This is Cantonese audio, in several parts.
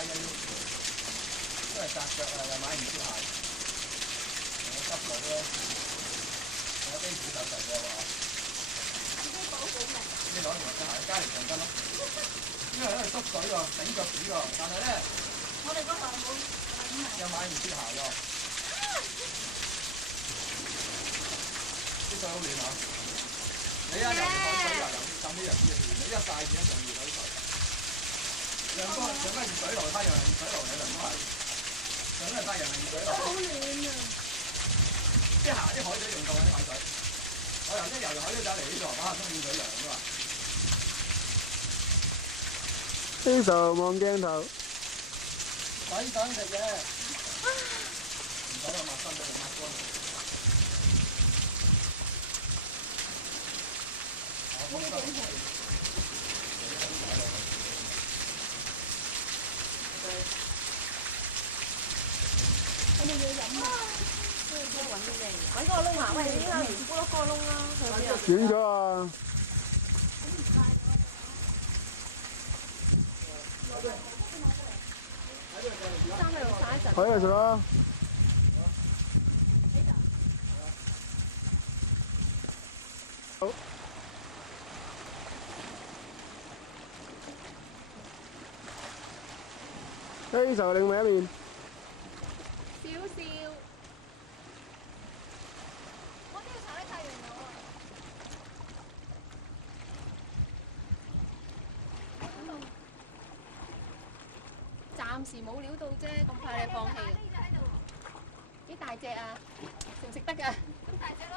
嘅要，都係紮腳啊，又買唔切鞋，我執佬咯，我啲紙就細個喎。自己補補嘅。你攞條隻鞋加嚟上身咯，因為濕水喎，頂腳趾喎，但係咧，我哋嗰度冇又買唔切鞋喎，啲水好暖啊！你一入海水又浸啲人知，你一曬住一上熱水。上翻熱水爐，太陽係熱水爐，你兩個係上翻太陽係熱水爐。好暖啊！啲海水用過啲海水，我由一游海都走嚟呢度，玩下中意水涼㗎嘛。呢度望鏡頭。等等食嘅，唔使我抹身都抹乾。我封身。我哋要飲啊！要揾啲嘢，揾嗰個窿啊！喂，你應該唔煲嗰個窿啦，佢邊啊？剪咗啊！衫喺度曬一陣。喺度食啦。好。呢就另外一面。少少。我都要搽啲太陽油啊！暫時冇料到啫，咁快你放棄？幾大隻啊？食唔食得㗎？咁大隻咯！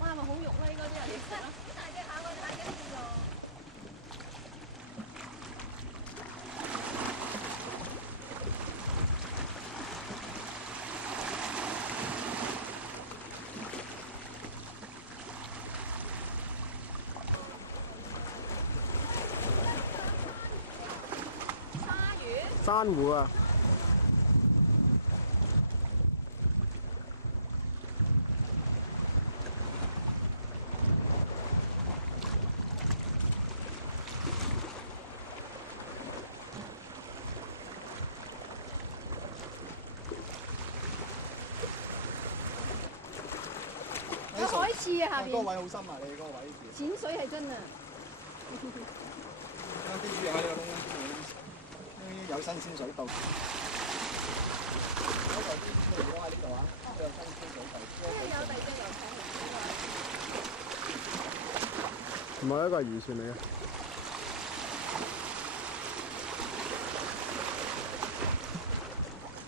哇，咪好肉啦，應該都有嘢食咯。幾大隻下，我大隻啲喎。珊瑚啊！有海刺啊下邊。嗰個位好深啊！你嗰個位。淺水係真啊！啲魚喺呢個窿咧，有新鮮水稻。嗰度啲魚喺呢度啊，都有新鮮水稻。有第二隻油艇嚟唔係一個漁船嚟嘅。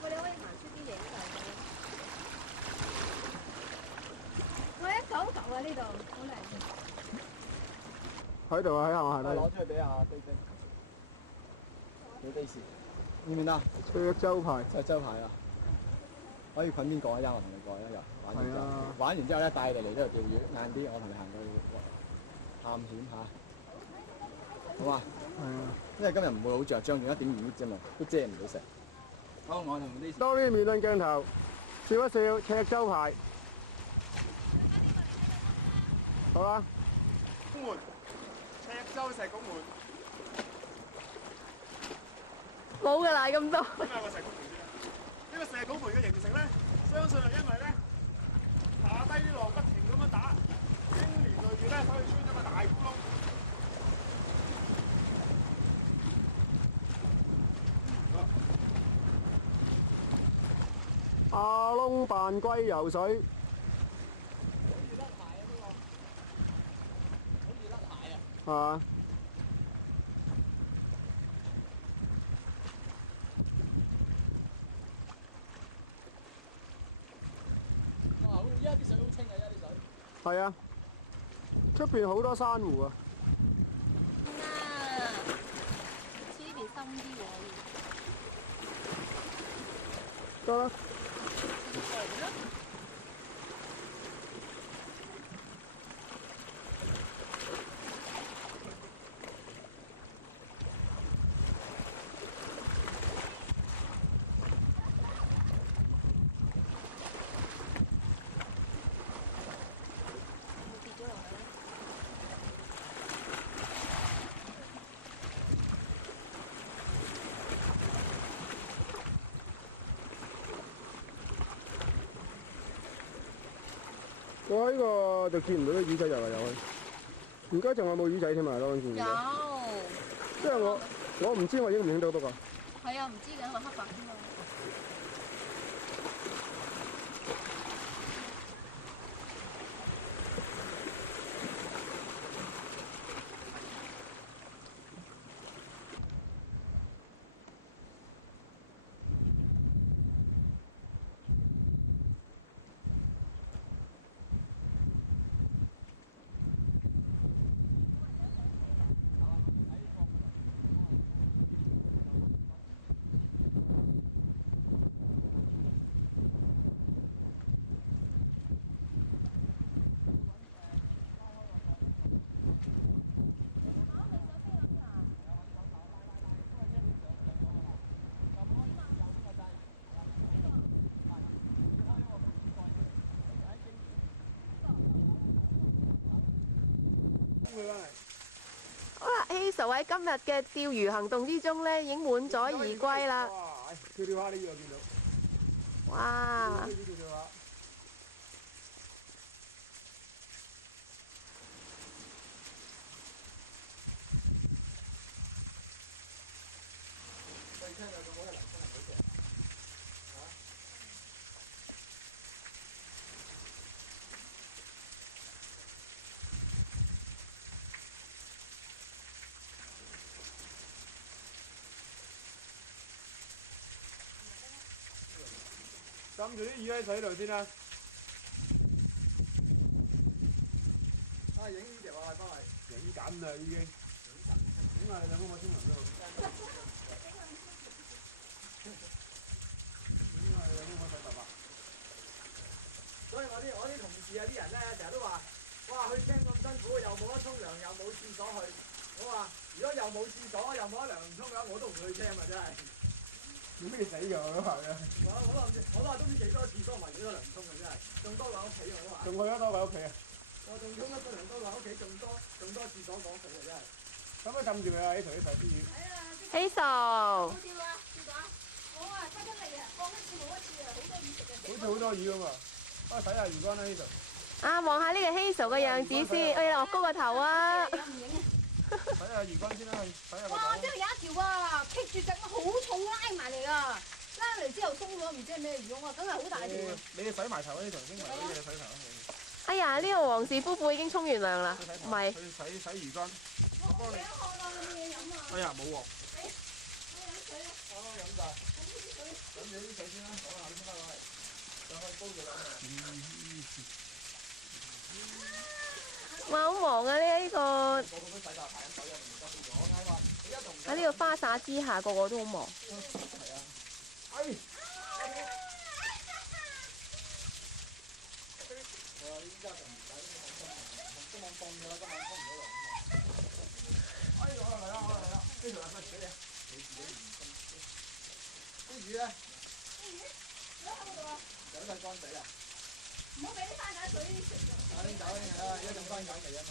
喂，你可以行出啲影相嘅。喂，一嚿嚿啊呢度，好靚。喺度啊，喺下低。攞出去俾阿飛飛。幾幾時？見唔見啊？卓州牌。即係周牌啊！可以捆邊個啊？我同你過一日玩完之後，玩完之後咧帶你嚟呢度釣魚，晏啲我同你行去探險下，好嘛？係啊。因為今日唔會好着，將住1.2米啫嘛，都遮唔到食。好，我同啲。多啲面對鏡頭，笑一笑，卓州牌。好啦。公門，赤洲石拱門。冇㗎啦，咁多。點解個石拱門先？呢個石拱門嘅形成咧，相信係因為咧下低啲浪不停咁樣打，經年累月咧，所以穿咗個大窟窿。阿窿扮龜游水。好易甩鞋啊！呢個好易甩鞋啊！係嘛？哇！依家啲水好清啊！依家啲水。係啊，出邊好多珊瑚啊！啊，似呢邊深啲喎。得啦。我喺個就見唔到啲魚仔游嚟游去，而家仲有冇魚仔添啊？嗰陣見唔有，到。即係我唔知我影唔影到得㗎。係啊，唔知嘅，因為黑白啫嘛。好啦，Hazel喺今日嘅釣魚行動之中咧，已經滿載而歸啦。哇！跳跳下呢個見到。哇！跳跳下。喂，聽有個好嘅南風嗰隻嚇。浸住啲魚喺水度先啦。啊，影呢隻啊，都係影緊啦已經。影啊！你兩公婆沖涼都好。影啊！你兩公婆洗白白。所以我啲同事啊啲人咧，成日都話：哇，去青咁辛苦，又冇得沖涼，又冇廁所去。我話：如果又冇廁所，又冇得涼沖嘅話，我都唔會去青啊！真係。你咩死㗎？我都話嘅。我都話都唔知幾多廁所，唔係幾多涼沖嘅真係，仲多過屋企我都話。仲去得多過屋企啊？我仲沖得個涼多過屋企，仲多廁所講水啊真係。咁啊浸住佢啊！呢條啲大啲魚。Hazel，冇釣啊，釣到啊！我啊得嚟啊，放一次冇一次啊，好多魚食啊！好似好多魚咁啊！啊，睇下魚竿啦呢度。啊，望下呢個 Hazel 嘅樣子先。哎呀，高個頭啊！唔影啊！睇下魚竿先啦，睇下個哇！真係有一條啊，棘住隻好重拉埋嚟㗎，拉嚟之後鬆咗，唔知係咩魚啊，梗係好大條啊！你洗埋頭呢條先，埋啲嘢洗頭。哎呀，呢個黃氏夫婦已經沖完涼啦，唔係。去洗魚竿。我幫你。想喝啊，有冇嘢飲啊？哎呀，冇喎。我飲水啊！啱啱飲曬。飲咗啲水先啦，講下先啦，我係上去煲住啦。哇，好忙啊！呢個個個都洗曬排緊水啊，唔得咗。我嗌話你一度唔喺呢個花灑之下，個個都好忙。係啊。哎！我依家就唔使今晚凍㗎啦，今晚沖唔到涼啊嘛。哎，好啦嚟啦，呢條係乜水啊？你自己唔啲魚咧？攞喺度啊！有晒乾地啊！唔好俾啲番梘水食咗。拎走拎啊！而家種番梘嚟因為。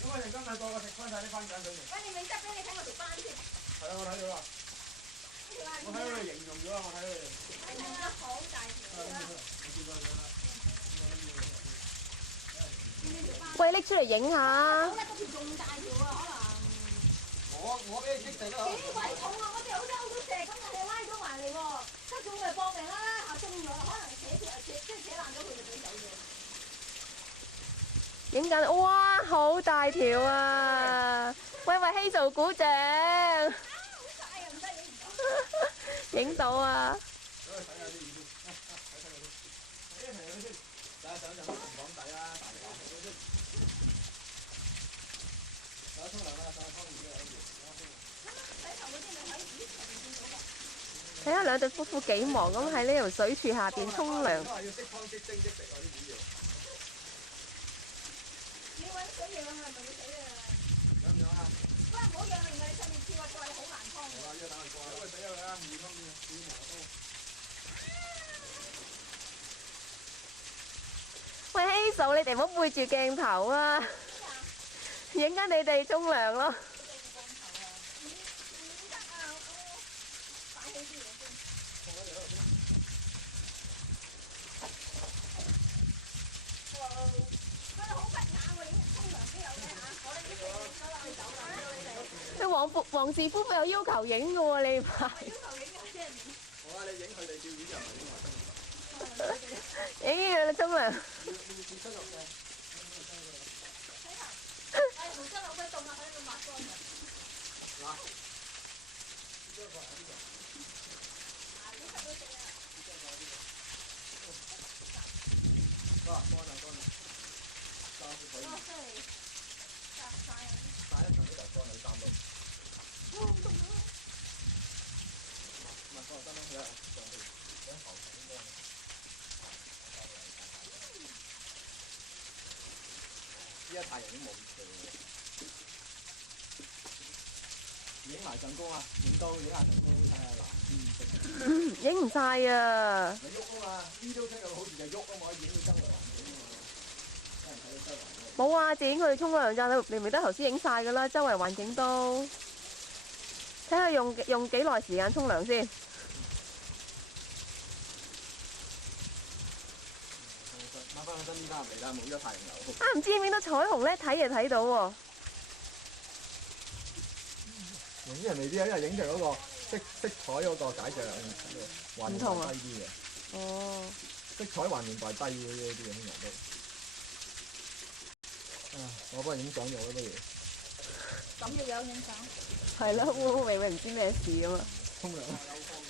咁我哋今日個個食翻晒啲番梘水嚟。喂，你未執俾你睇我條斑先。係啊，我睇到啦。我睇到你形容咗啦，我睇到你。係啊，好大條啊！我見到佢啦。喂，拎出嚟影下。好啦，嗰條仲大條啊，可能。我俾你棘地啦。幾鬼重啊！我哋好似好到石咁，人哋拉咗埋嚟喎，得咗咪搏命啦，下中咗，可能扯爛咗佢就俾走咗。影緊，哇，好大條啊！喂喂，Hazel鼓掌。好大啊！唔得，影唔到。影到啊！走去睇下啲魚先，睇下佢先。睇下佢先。大家想象啲紅港仔啦，大把佢先。大家沖涼啦，上去湯魚啊，跟住。洗頭嗰啲咪喺魚池邊見到㗎。睇下兩對夫婦幾忙咁喺呢條水柱下邊沖涼。都係要識湯識蒸識食喎啲魚要。你揾水養啊，咪會死啊！養唔養啊？喂，唔好養啦，原來你上面跳啊，再好難湯好啦，㗎。要等佢過嚟。喂，死咗佢啦，唔湯嘅，要磨刀。喂，Hazel，你哋唔好背住鏡頭啊！影緊你哋沖涼咯。唔得啊！我擺起啲嘢先。放喺度先。黃氏夫婦有要求影嘅喎，你排。要求影嘅即係好啊，你影佢哋釣魚就唔係影我身材。影完你沖涼。要出肉嘅。唉，胡真好鬼凍啊，喺度抹乾佢。嗱，呢個係呢個。乾啦，乾啦。衫可以。哦，真係曬曬啊！曬一層呢就乾你衫都。哇，好凍啊！唔係乾得啦，有上去，想浮起應該。依家太陽已經冇咁射啦。影埋上高啊！影下上高睇下藍天色。影唔晒啊！咪喐啊嘛！呢都聽到好似就喐啊嘛，影到周圍環境啊嘛，真係睇到周圍環境。冇啊，自己佢哋沖涼咋，你明明得頭先影晒㗎啦，周圍環境都。睇下用幾耐時間沖涼先。抹翻個身衣翻入嚟啦，冇咗太陽油。啊，唔知影唔影到彩虹咧？睇就睇到喎。影人未必啊，因為影就嗰個色彩嗰個解像還原度低啲嘅。哦。色彩還原度低嘅呢啲嘢通常都。我幫人影相用啦，不如。咁要有影相。係咯，烏烏明明唔知咩事咁啊！沖涼。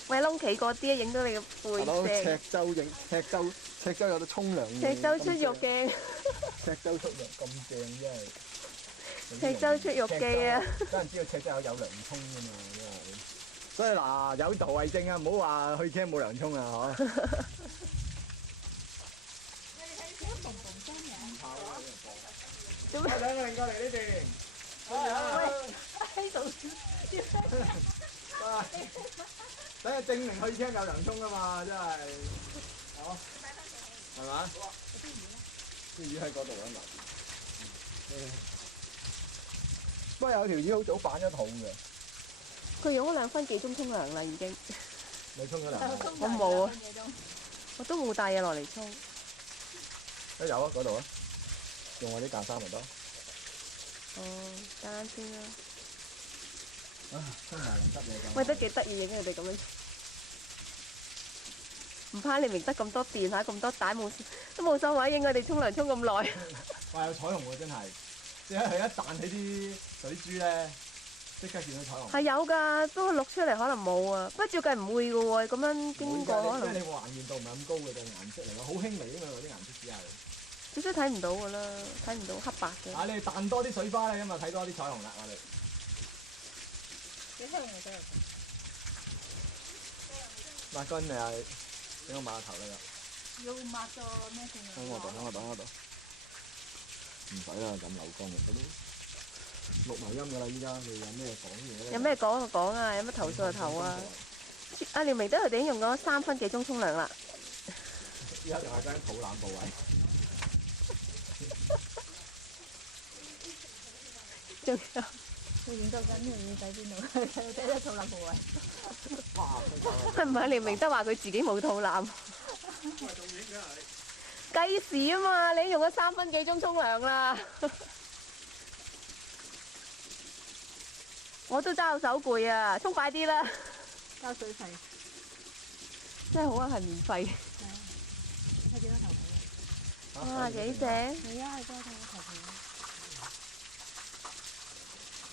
喂，窿企嗰啲影到你個背脊。赤洲有得沖涼。赤洲出浴鏡。赤洲出浴咁正真係。赤洲出浴記啊！真係知道赤洲有涼沖㗎嘛，真係。所以嗱，有圖為證啊，唔好話去車冇涼沖啊，嗬。你睇啲嘭嘭聲嘅。做咩？兩個人過嚟呢邊。喺度。等佢證明去車有涼沖啊嘛，真係。好。係嘛？啲魚喺嗰度啊嘛。不過有條魚好早反咗肚嘅。佢用咗2分幾鐘沖涼啦，已經。你沖咗涼？我冇啊，我都冇帶嘢落嚟沖。都有啊，嗰度啊，用我啲架衫咪得。哦，等陣先啦。沖埋唔得嘢咁。喂，都幾得意影佢哋咁樣。唔怕你明得咁多電嚇，咁多帶冇都冇所謂，影佢哋沖涼沖咁耐。哇！有彩虹喎，真係。即係佢一彈起啲水珠咧，即刻見到彩虹。係有㗎，不過錄出嚟可能冇啊。不過照計唔會㗎喎，咁樣經過可能。因為你個還原度唔係咁高嘅，就顏色嚟講好輕微啊嘛，嗰啲顏色只係。少少睇唔到㗎啦，睇唔到黑白嘅。啊！你哋彈多啲水花咧，咁啊睇多啲彩虹啦，我哋。幾香嘅都有。抹乾未啊？俾我抹下頭啦要抹個咩先？喺我度。唔使啦，咁流乾嘅都。錄埋音㗎啦，依家你有咩講嘢咧？有咩講就講啊，有咩投訴就投啊。阿廖明德佢哋已經用咗3分幾鐘沖涼啦。依家仲係爭肚腩部位。仲有。佢影到緊條耳仔邊度？睇得肚腩部位。哇！係唔係廖明德話佢自己冇肚腩？仲影㗎你？計時啊嘛，你用咗3分幾鐘沖涼啦。我都揸到手攰啊，沖快啲啦！交水費。真係好啊，係免費。睇幾多頭皮啊？哇，幾正！係啊，係多頭皮。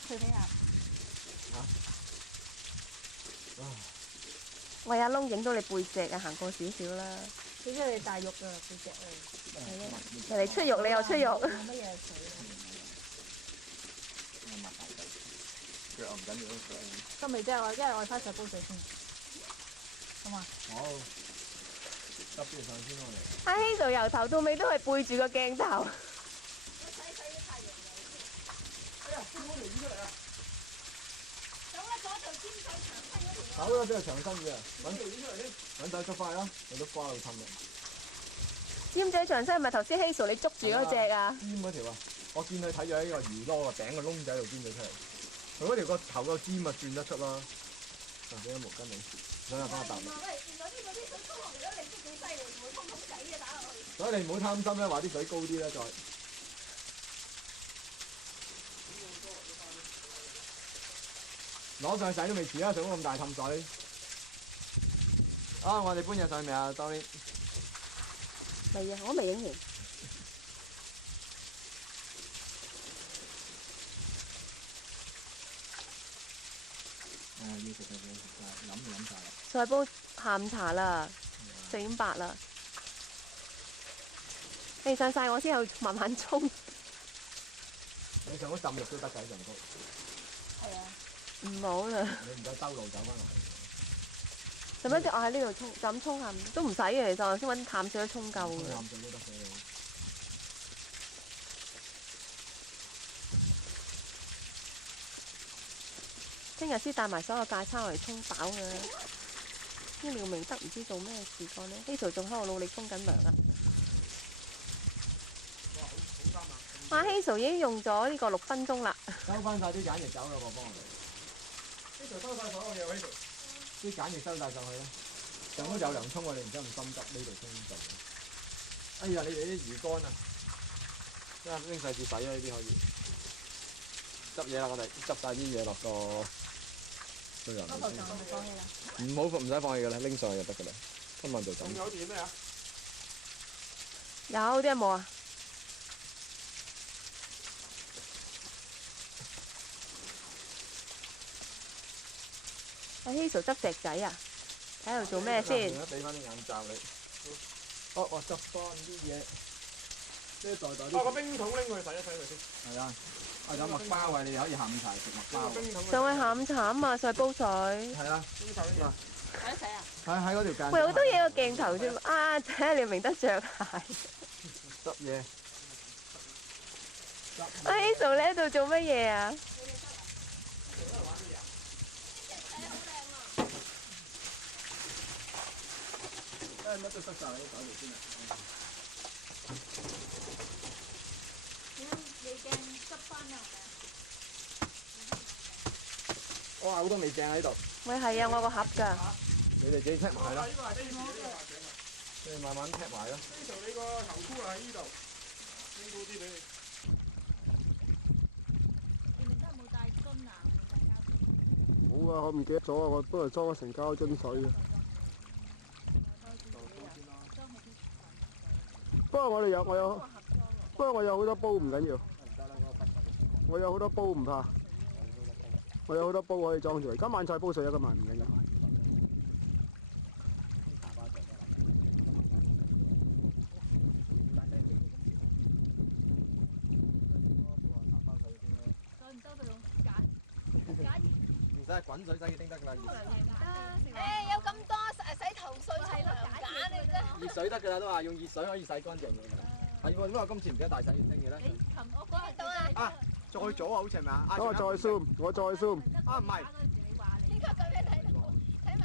隨便啊！喂，阿窿影到你背脊啊，行過少少啦。俾咗你大肉啊，背脊啊。人哋出肉，你又出肉。冇乜嘢水。腳唔緊要，今日即係我，因為我翻上煲水先。好嘛？好，執住上先我嚟。阿希就由頭到尾都係背住個鏡頭。哎呀，邊嗰條魚出嚟啊！走啦，嗰條尖細長身嗰條。好啦，即係長身嘅，揾條魚出嚟先，揾手執快啦，有啲花去氹啦。尖仔長身係咪頭先希 Sir 你捉住嗰隻啊？尖嗰條啊，我見佢睇咗喺個魚籮個頂個窿仔度鑽咗出嚟。佢嗰條個頭個尖咪轉得出啦。嗱，俾咗毛巾你，想下幫我搭。喂，原來呢個啲水沖落嚟都力都幾犀利，唔會通通仔嘅打落去。所以你唔好貪心咧，話啲水高啲咧再。攞上去洗都未遲啊！做乜咁大氹水？啊！我哋搬嘢上去未啊？當年未啊，我未影完。要食就食晒，飲就飲晒啦。再煲下午茶啦，4:08啦。你上晒我先又慢慢沖。你上嗰浸浴都得㗎，上高。係啊。唔好啦。你唔使兜路走翻落去。使乜我喺呢度沖，就咁沖下都唔使嘅，其實我先揾淡水都沖夠嘅。淡水都得嘅。聽日先帶埋所有架撐嚟沖飽嘅。呢廖明德唔知做咩事幹呢？呢度仲喺度努力沖緊涼啊！阿希素已經用咗呢個6分鐘啦。收翻晒啲鹼液走啦，我幫我哋。呢度收晒所有嘢喎，呢度。啲鹼液收晒上去啦。上都有涼沖，我哋唔使咁心急，呢度先做。哎呀，你哋啲魚乾啊，即係拎晒紙洗啊！呢啲可以。執嘢啦，我哋執晒啲嘢落個堆入面。唔使放棄㗎啦，拎上去就得㗎啦。今晚就咁。仲有啲咩啊？有啲有冇啊？阿希素執石仔啊！喺度做咩先？俾翻啲眼罩你。我執翻啲嘢。即係袋袋啲。個冰桶拎去洗一洗佢先。係啊。有麥包啊！你哋可以下午茶食麥包。上去下午茶啊嘛，上去煲水。係啊。嗱。洗一洗啊？喺嗰條間。喂，好多嘢個鏡頭添啊！睇下廖明德着鞋。執嘢。阿希素你喺度做乜嘢啊？乜都塞晒喺袋度先啊！你鏡執翻啊？我話好多味正喺度。喂，係啊，我個盒㗎。你哋自己剔埋啦。你哋慢慢剔埋啦。你個頭箍喺呢度，拎高啲俾你。你哋都冇帶樽啊？冇帶膠樽。冇啊，我唔記得咗啊，我都係裝咗成膠樽水嘅。不過我有好多煲唔緊要，我有好多煲唔怕，我有好多煲可以裝住嚟。今晚再煲水啊，今晚唔緊要。唔使滾水洗已經得㗎啦。誒，有咁多洗頭水係涼鹼嚟啫。熱水得㗎啦，都話用熱水可以洗乾淨嘅。係喎，點解我今次唔記得帶洗潔精嘅咧？我嗰日到啊。啊，再左啊，好似係咪啊？我再 zoom，我再 zoom。啊，唔係。應該咁樣睇到。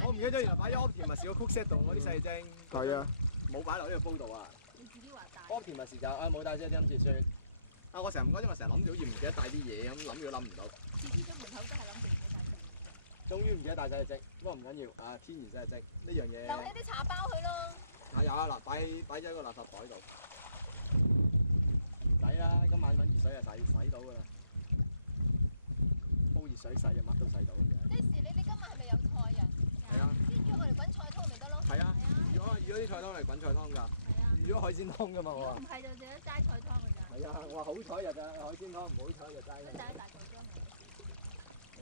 我唔記得咗，原來擺咗 Optimus 個曲 set 度嗰啲洗潔精。係啊。冇擺落呢個煲度啊。你自己話帶。Optimus 就冇帶洗潔精，今次算。啊，我成日唔該，因為成日諗住好似唔記得帶啲嘢咁，諗住都諗唔到。次次出門口都係諗住唔好帶。終於唔記得帶洗潔精，不過唔緊要，啊，天然洗潔精呢樣嘢。留起啲茶包佢咯。啊有啊，嗱擺咗喺個垃圾袋度。唔使啦，今晚揾熱水就洗到㗎啦。煲熱水洗就乜都洗到嘅啫。即時你今晚係咪有菜啊？係啊。先約我哋滾菜湯咪得咯。係啊。預咗啲菜湯嚟滾菜湯㗎。係啊。預咗海鮮湯㗎嘛我話。唔係就淨係齋菜湯㗎咋。係啊，我話好彩就海鮮湯，唔好彩就齋湯。齋大菜湯。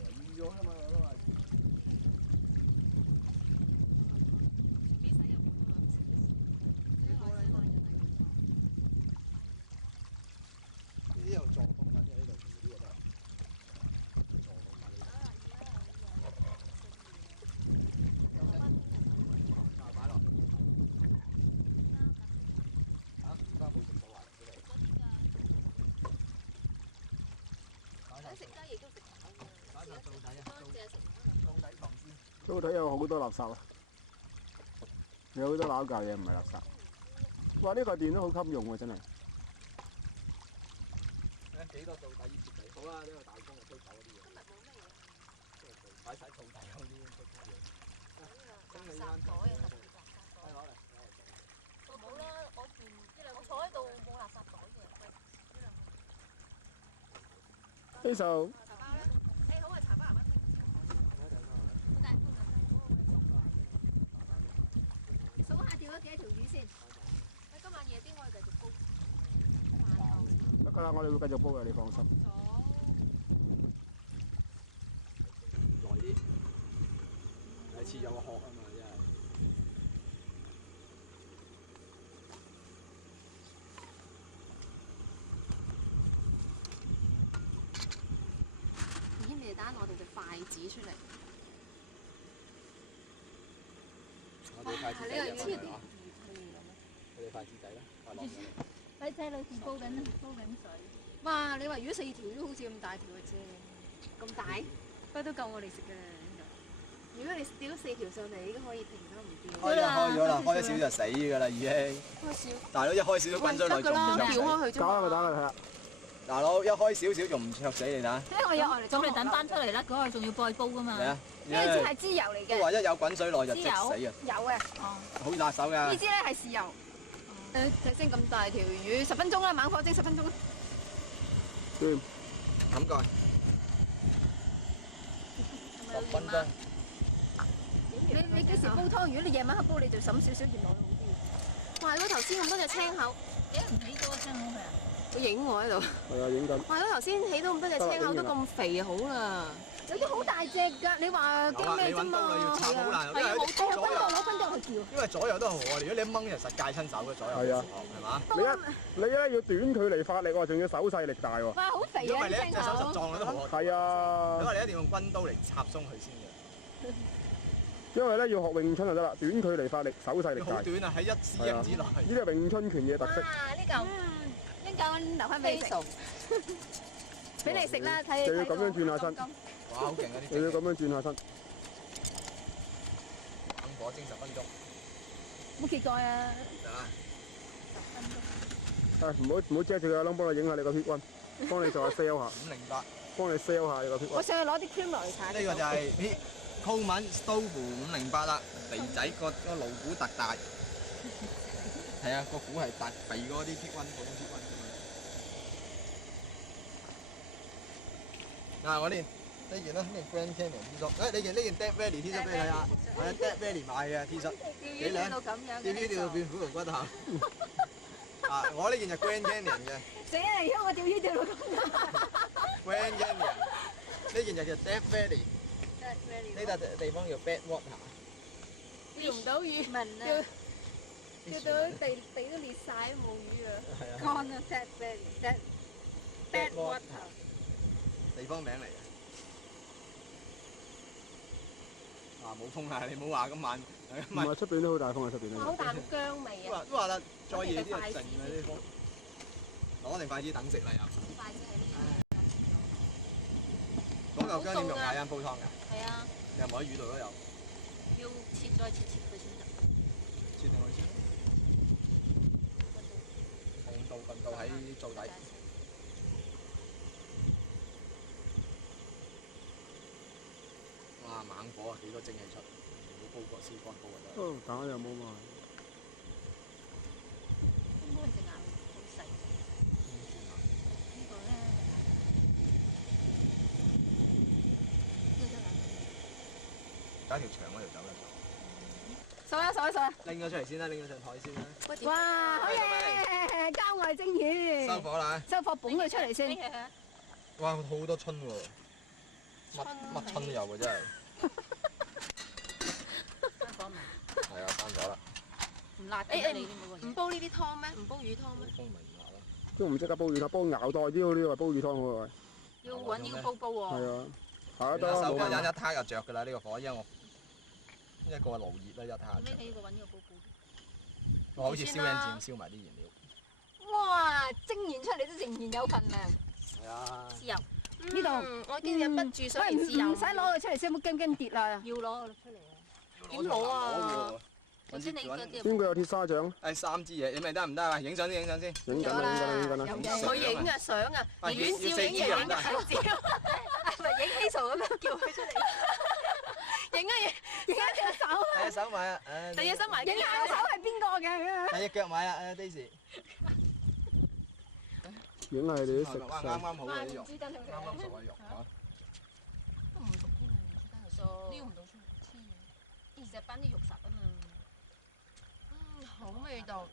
預咗㗎嘛我都話。呢度作動緊嘅呢度，呢個都係作動緊嘅。啊，擺落。嚇，而家冇食到啊！佢哋。想食雞翼都食唔到㗎。擺就到底啊！到底糖先。都睇有好多垃圾啊！有好多撈舊嘢唔係垃圾。哇！呢個電都好襟用喎，真係。幾多到底設計好啦，呢個大葱就推走嗰啲嘢。今日冇乜嘢。擺晒到底嗰啲出嘢。咁你啱袋啊！攞嚟。冇啦，我坐喺度冇垃圾袋嘅。呢就茶包咧？誒好啊，茶包啊！夜啲可以繼續煲。得㗎啦，我哋會繼續煲嘅，你放心。耐啲，係似有個殼啊嘛，真係。咦？你哋等我哋隻筷子出嚟。我哋筷子仔入去啊！我哋筷子仔啦，快落嚟。喺仔裏邊煲緊水。哇！你話如果4條都好似咁大條嘅啫，咁大，不過都夠我哋食㗎啦。如果你掉4條上嚟，已經可以停咗唔掉。開咗啦，開咗少就死㗎啦已經。開少。大佬一開少都滾咗落仲唔調灼死？開佢啫嘛。打佢睇下。大佬一開少少仲唔灼死你睇？因為我有外嚟咁你等翻出嚟啦，嗰個仲要再煲噶嘛。嚟啊！呢個先係豉油嚟嘅。都話一有滾水落就即死啊！有嘅。哦。好辣手㗎。呢支咧係豉油。隻蒸咁大條魚，10分鐘啦，猛火蒸10分鐘啦。掂。冚蓋。10分鐘。你幾時煲湯？如果你夜晚黑煲，你就揼少少鹽落去好啲。哇！如果頭先咁多隻青口，點解唔起多青口佢啊？佢影我喺度。係啊，影緊。哇！如果頭先起到咁多隻青口都咁肥好啦。有啲好大隻㗎，你話驚咩啫嘛？係啊，係啊，冇錯，攞分鐘去叫。因為左右都係河，如果你一掹就實戒親手嘅左右。係啊，係嘛？你咧要短距離發力喎，仲要手勢力大喎。哇！好肥啊！如果唔係你一青隻手實口。撞到都河。係啊。因為你一定要用軍刀嚟插鬆佢先嘅。因為咧要學詠春就得啦，短距離發力，手勢力大。好短啊，喺1 cm 之內。呢啲係詠春拳嘅特色。呢嚿留翻俾你食。俾你食啦，睇。就要咁樣轉下身。哇！好勁啊啲。就要咁樣轉下身。等火蒸10分鐘。冇揭蓋啊！唔好遮住佢，幫我影下你個血溫，幫你做下 sell 下， 508。幫你 sell 下你個血溫。我上去攞啲 cream 落嚟搽。呢個就係酷文 Stove 508啦，肥仔個爐鼓特大。係啊，個鼓係大肥過啲鐵溫，普通鐵溫㗎嘛。嗱，我呢件啦，呢件 Grand Canyon T 恤，呢件 Death Valley T 恤俾你睇下，係啊 Death Valley 買嘅 T 恤，幾靚，到咁樣。釣魚釣到變虎頭骨頭。啊，我呢件就 Grand Canyon 嘅。死啦！而家我釣魚釣到咁樣。Grand Canyon，呢件就叫 Death Valley，呢笪地方叫 Badwater。釣唔到魚，釣到地都裂曬，冇魚啊！乾啊 ，Dead Valley，Dead Water，地方名嚟嘅。啊，冇風啊！你唔好話咁慢，唔係出邊都好大風啊！出邊好淡薑味啊！都話啦，再夜啲就靜啦啲風。攞定筷子等食啦又。筷子喺呢嗰嚿薑點用啊？煲湯㗎？係啊，你有冇喺魚度都有？要再切佢先得。切定佢先。紅道喺灶底。哇！猛火啊，幾多蒸氣出，如果煲過絲乾煲就得。哦，打又冇嘛。應該隻眼好細。呢個咧，搞條長嗰條走啦。數一數一數。拎咗出嚟先啦，拎咗上台先啦。哇！好嘢，郊外蒸魚。收火啦！收火捧佢出嚟先。哇，好多春喎，乜春都有喎真係。生火未？係啊，生咗啦。唔辣嘅你嗰個嘢。唔煲呢啲湯咩？唔煲魚湯咩？風咪唔辣咯。都唔識得煲魚湯，煲熬代啲好啲喎，煲魚湯好喎。要揾呢個煲喎。係啊，下一得手嗰冇問題。陣一撻就着㗎啦，呢個火，因為我一個爐熱啦，一撻。最尾睇呢個揾呢個煲煲。我好似燒緊箭燒埋啲燃料。哇！蒸完出嚟都仍然有份量。係啊。豉油呢度我見有筆注水唔使攞佢出嚟先，冇驚跌啦。要攞出嚟啊！點攞啊？頭先你嗰啲邊個有鐵砂掌？誒3支嘢，你咪得唔得啊？影相先，影相先。影緊啦，影緊啦，影緊啦。佢影啊相啊，要遠照4影支人得。係咪影 Hazel 咁樣叫佢出嚟？影啊影啊隻手啊！第一手買啊，第一手埋影下個手係邊個嘅？第一腳買啊，Daisy。影下你哋啲食哇，啱相。啱好嘅啲肉，豬燈啱啱熟嘅肉嚇。都唔熟添啊，豬肝肉撩唔到出嚟，黐嘢。而且班啲肉實啊嘛。好味道。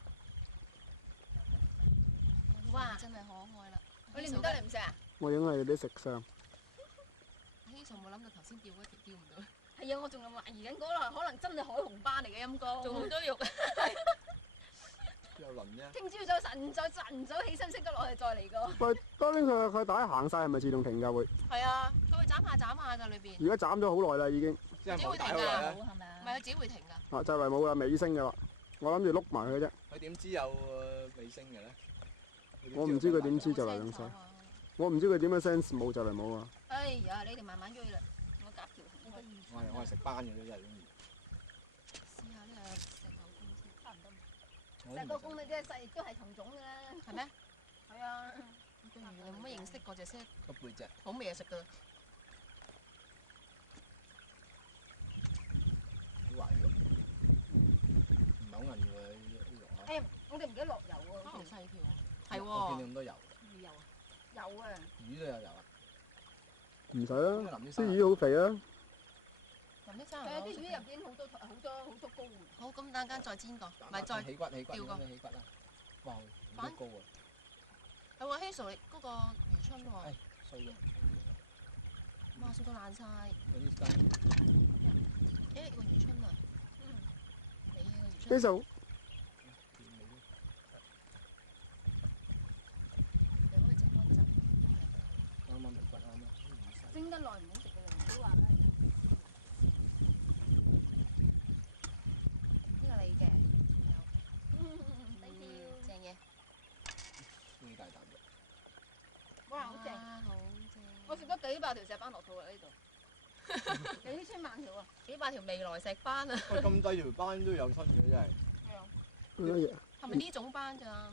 哇！真係可愛啦。你唔得，你唔食啊？我影係啲食相。希素冇諗到頭先釣嗰條釣唔到。係啊，我仲懷疑緊嗰個可能真係海紅斑嚟嘅陰公。仲好多肉。有鱗啫。聽朝早晨早起身識得落去再嚟過。喂，當然佢大家行晒係咪自動停㗎會？係啊，佢會斬下㗎裏邊。而家斬咗好耐啦已經。即係自己會停冇打㗎，佢唔係佢自己會停㗎。啊，就嚟冇啦，尾聲㗎啦。我諗住碌埋佢啫。佢點知有尾聲嘅咧？我唔知佢點知就嚟兩晒。我唔知佢點樣 sense 冇就嚟冇啊。哎呀，你哋慢慢追啦，我夾條同佢。我係食斑嘅啫，真係中意。試下呢個石狗公先，差唔多。石狗公你真係細都係同種嘅啦。係咩？係啊。對魚你冇乜認識過，就識個背脊。好味啊食到。好滑肉，唔係好韌嘅啲肉啊。誒，我哋唔記得落油喎。好細條。係我見喎。你咁多油。油啊！油啊！魚都有油啊。唔使啦，啲啲魚好肥啊。淋啲生係啊，啲魚入邊好多膏。好，咁等間再煎過，唔係再起骨吊過起骨啦！哇，好高啊！係喎，希素你嗰個魚春喎，衰嘅。哇碎到爛晒。嗰啲根。誒個魚春啊！你嘅個魚春。呢數你可以蒸乾陣。啱啱嚟骨啱啱。蒸得耐唔好食嘅，唔好話啦。呢個你嘅，有。thank you。正嘢。呢大啖肉。哇，好正！好正。我食咗幾百條石斑落肚啦呢度，幾千萬條啊！幾百條未來石斑啊！喂，咁低條斑都有身嘅真係。係啊。係咪呢種斑咋？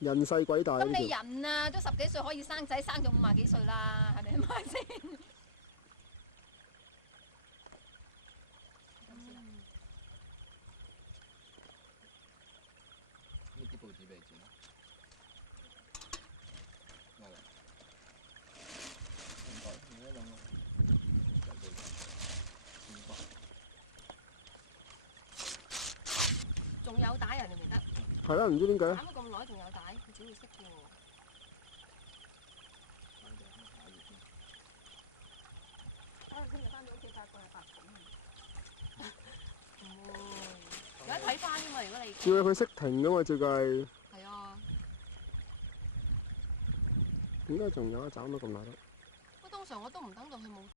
人細鬼大咁你呢條。人啊，都10幾歲可以生仔，生到50幾歲啦，係咪先？呢啲報紙俾你剪。嚟嚟。唔該，唔該兩個。仲有帶人你唔得，係啦，唔知點解。斬咗咁耐仲有帶，佢只會識嘅喎。聽日翻到屋企發覺係白粉。唔會，而家睇翻啫嘛。如果你照佢識停噶嘛，照計。係啊，點解仲有一斬到咁耐得？不過通常我都唔等到佢冇。